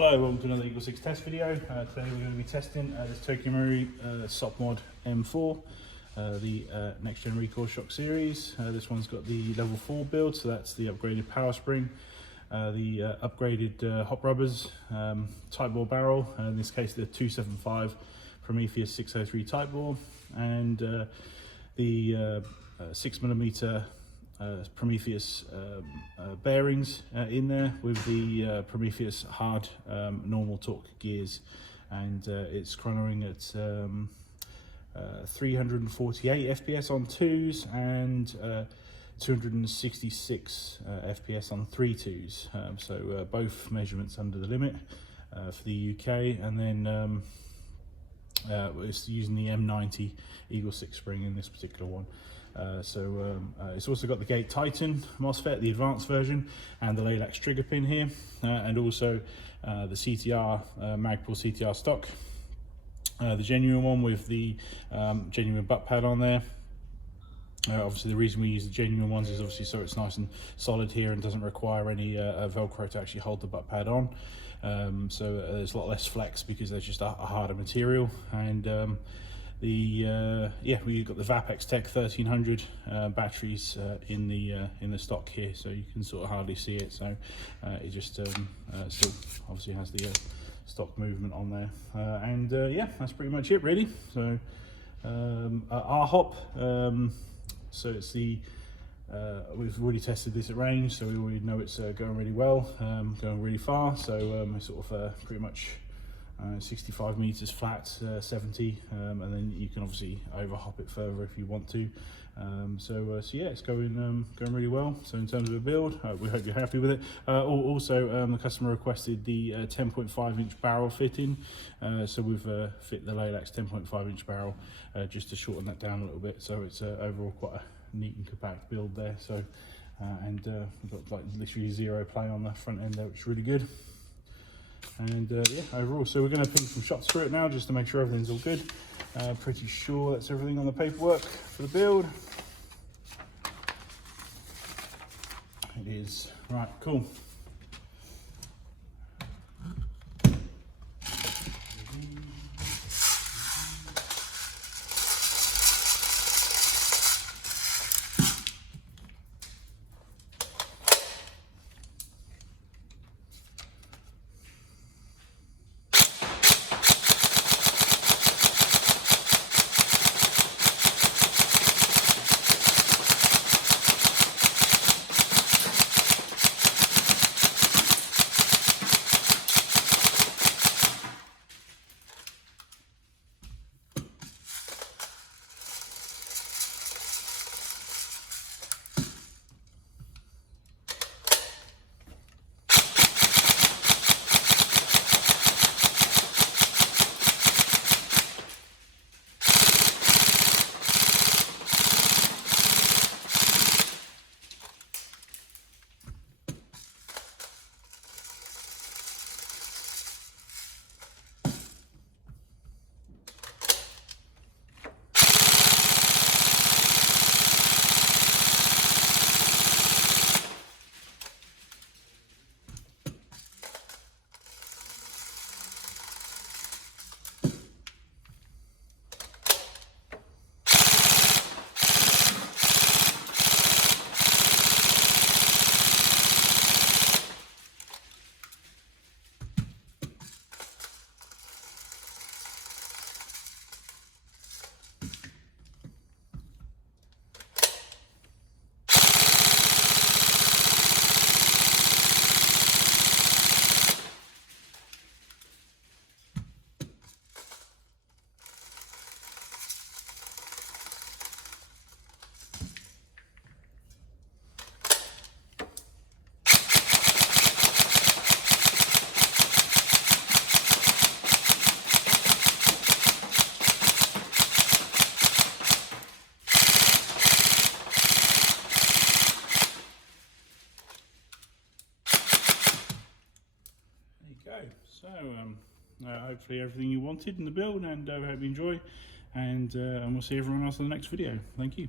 Hello, welcome to another EagleSix test video. Today we're going to be testing this Tokyo Marui Sopmod M4, the next gen recoil shock series. This one's got the level 4 build, so that's the upgraded power spring, the upgraded hop rubbers, Tightbore barrel, in this case the 275 Prometheus 603 Tightbore, and the 6mm Prometheus bearings in there with the Prometheus hard normal torque gears, and it's chronoing at 348 FPS on 2s and 266 FPS on 3.2s, so both measurements under the limit for the UK, and then it's using the M90 EagleSix spring in this particular one. It's also got the Gate Titan MOSFET, the advanced version, and the Laylax trigger pin here, and also the CTR, Magpul CTR stock, the genuine one with the genuine butt pad on there. Obviously the reason we use the genuine ones is obviously so it's nice and solid here and doesn't require any Velcro to actually hold the butt pad on. There's a lot less flex because they're just a harder material. And we've got the Vapex Tech 1300 batteries in the stock here, so you can sort of hardly see it. So it just still obviously has the stock movement on there. Yeah, that's pretty much it really. So our hop, so it's the we've already tested this at range, so we already know it's going really well, going really far. So it's sort of pretty much 65 meters flat, 70, and then you can obviously overhop it further if you want to. So yeah, it's going really well. So in terms of a build, we hope you're happy with it. Also, the customer requested the 10.5 inch barrel fitting, so we've fit the Laylax 10.5 inch barrel just to shorten that down a little bit. So it's overall quite a neat and compact build there. So we've got like literally zero play on the front end there, which is really good. And yeah, overall, so we're going to pin some shots through it now just to make sure everything's all good. Pretty sure that's everything on the paperwork for the build. It is. Right, cool. So hopefully everything you wanted in the build, and I hope you enjoy, and we'll see everyone else in the next video. Thank you.